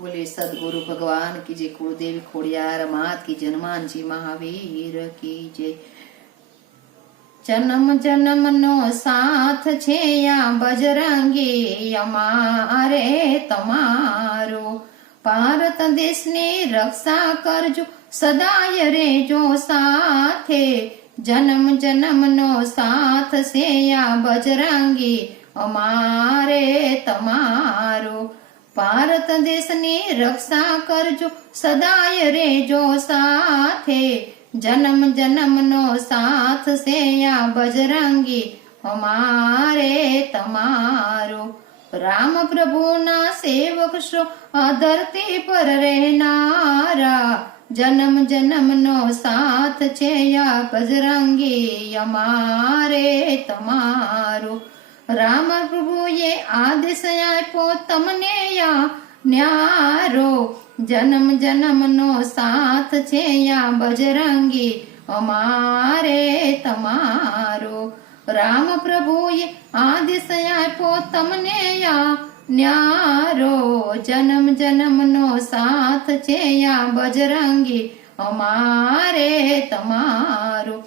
બોલે, સદગુરુ ભગવાન કી જે કુળદેવ ખોડિયાર, માત કી જન્માનજી મહાવીર કી જે જન્મ જન્મનો સાથ છે યા બજરંગી, અમારે તમારો. ભારત દેશની રક્ષા કરજો, સદાય રેજો સાથે. જન્મ જન્મનો સાથ છે યા બજરંગી, અમારે તમારો. ભારત દેશની રક્ષા કરજો, સદાય રેજો સાથે. જન્મ જન્મનો સાથ છે આ બજરંગી, અમારે તમારો. રામ પ્રભુના સેવક છો, આ ધરતી પર રહેનારા. જન્મ જન્મનો સાથ છે યા બજરંગી, અમારે તમારો. રામ પ્રભુએ આદેશ આપ્યો તમને યા ન્યારો, જન્મ જન્મનો સાથ છે યા બજરંગી? અમારે તમારો. રામ પ્રભુએ આદેશ આપ્યો તમને યા ન્યારો, જન્મ જન્મનો સાથ છે યા બજરંગી? અમારે તમારો.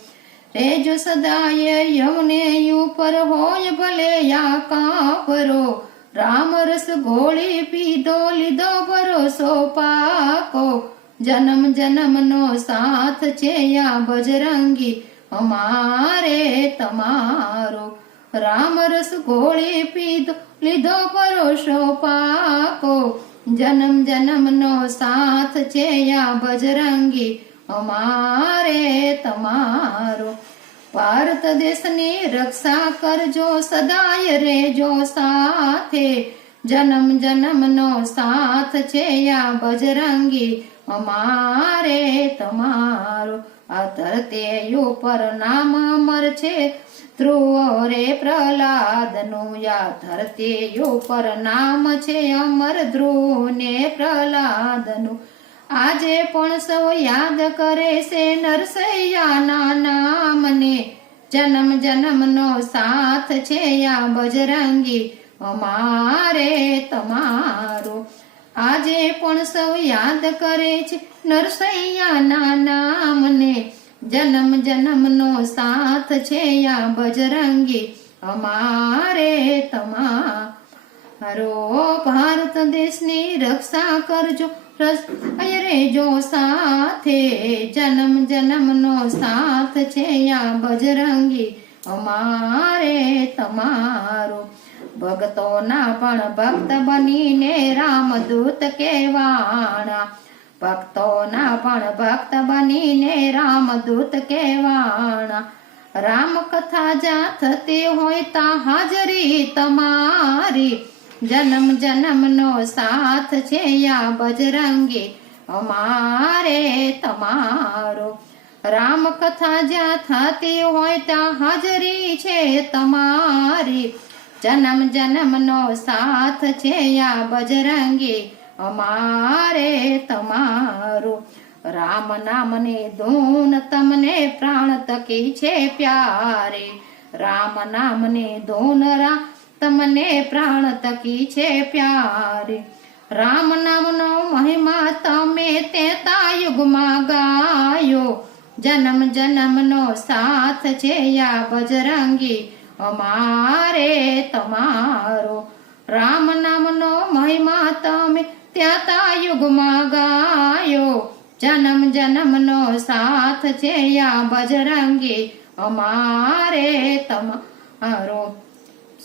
રેજો સદાય યમને ઉપર હોય ભલે યા કાપરો રામ રસ ગોળી પીધો, લીધો ભરોસો પાકો. જન્મ જન્મનો સાથ છે યા બજરંગી? અમારે તમારો. રામ રસ ગોળી પીધો, લીધો પરોશો પાકો. જન્મ જન્મનો સાથ છે યા બજરંગી? અમારે તમારો ભારત દેશની રક્ષા કરજો, સદાય રેજો સાથે. જન્મ જન્મનો સાથ છે યા બજરંગી. અમારે તમારો આ ધરતી ઉપર નામ અમર છે. ધ્રુવ રે પ્રહલાદનું યા ધરતી ઉપર નામ છે અમર. ધ્રુવ ને પ્રહલાદનું આજે પણ સૌ યાદ કરે છે નરસૈયાના નામને. જન્મ જન્મનો સાથ છે યા બજરંગી. અમારે તમારો. આજે પણ સૌ યાદ કરે છે નરસૈયાના નામને. જન્મ જન્મનો સાથ છે યા બજરંગી. અમારે તમારો. ભારત દેશની રક્ષા કરજો. રેજો સાથે જન્મ જન્મનો સાથ છે યા બજરંગી, અમારે તમારો. ભક્તોના પણ ભક્ત બનીને રામદૂત કહેવાણા. ભક્તોના પણ ભક્ત બનીને રામદૂત કહેવાણા. રામ કથા જા થતી હોય તા હાજરી તમારી. જન્મ જન્મનો સાથ છે યા બજરંગી? અમારે તમારો. રામ કથા જ્યાં થતી હોય ત્યાં હાજરી છે તમારી. જન્મ જન્મનો સાથ છે યા બજરંગી? અમારે તમારો. રામ નામની ધૂન તમને પ્રાણ તકી છે પ્યારે. રામ નામની ધૂન રા તમને પ્રાણ તકી છે પ્યારે. રામ નામનો મહિમા તમે તે યુગમાં ગાયો. જન્મ જન્મનો સાથ છે યા બજરંગી. અમારે તમારો. રામ નામનો મહિમા તમે ત્યાં યુગમાં ગાયો. જન્મ જન્મનો સાથ છે યા બજરંગી. અમારે તમારો.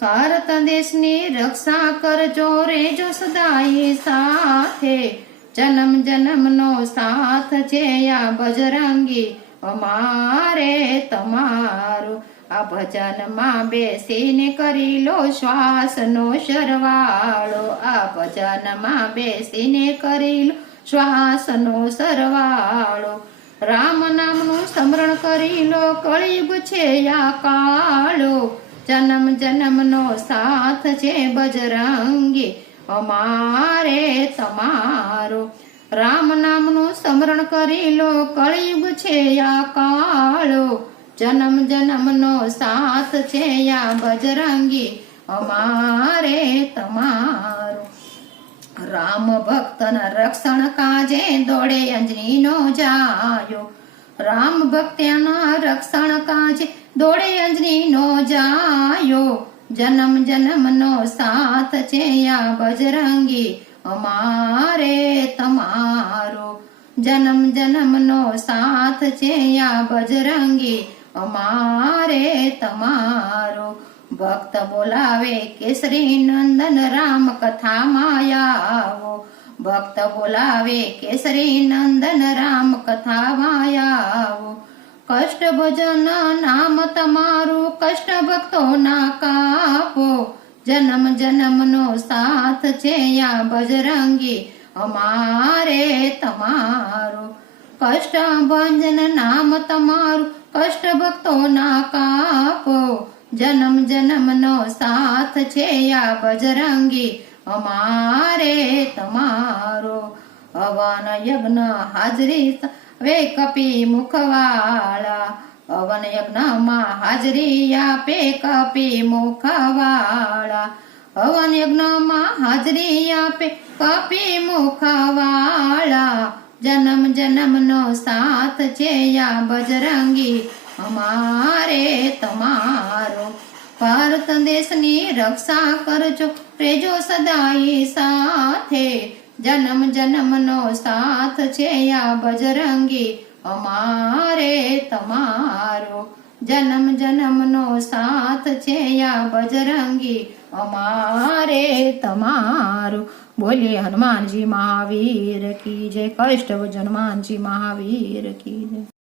ભારત દેશની રક્ષા કરજો રેજો સદાય સાથે. જન્મ જન્મનો સાથ છે આ બજરંગી. અમારે તમારો આ ભજનમાં બેસીને કરી લો શ્વાસનો સરવાળો. આ ભજનમાં બેસીને કરી લો શ્વાસનો સરવાળો. રામ નામનું સ્મરણ કરી લો, કળિયુગ છે યા કાળો. જન્મ જન્મનો સાથ છે બજરંગી. અમારે તમારો રામ નામનું સ્મરણ કરી લો, કળિયુગ છે યા કાળો. જન્મ જન્મનો સાથ છે યા બજરંગી. અમારે તમારો રામ ભક્તના રક્ષણ કાજે દોડે અંજનીનો જાયો. રામ ભક્ત્યાના રક્ષણ કાજે દોડે અંજનીનો જાયો. જન્મ જન્મનો સાથ છે આ બજરંગી. અમારે તમારો. જન્મ જન્મનો સાથ છે આ બજરંગી. અમારે તમારો. ભક્ત બોલાવે કેસરી નંદન રામ કથામાં આવો. ભક્ત બોલાવે કેસરી નંદન રામ કથા વાયાવો કષ્ટ ભજન નામ તમારું, કષ્ટ ભક્તો ના કાપો. જન્મ જન્મનો સાથ છે યા બજરંગી, અમારે તમારો. કષ્ટ ભજન નામ તમારું, કષ્ટ ભક્તો ના કાપો. જન્મ જન્મનો સાથ છે યા બજરંગી અમારે તમારો હવન યજ્ઞ હાજરી વે કપી મુખવાળા. હવન યજ્ઞમાં હાજરી આપે કપી મુખવાળા. હવન યજ્ઞમાં હાજરી આપે કપી મુખવાળા. જન્મ જન્મનો સાથ છે યા બજરંગી. અમારે તમારો ભારત દેશની રક્ષા કરજો. રેજો સદાય સાથે. જન્મ જન્મનો સાથ છે આ બજરંગી. અમારે તમારો. જન્મ જન્મનો સાથ છે આ બજરંગી. અમારે તમારો. બોલીએ હનુમાનજી મહાવીર કી જય. કષ્ટ હનુમાનજી મહાવીર કી જય.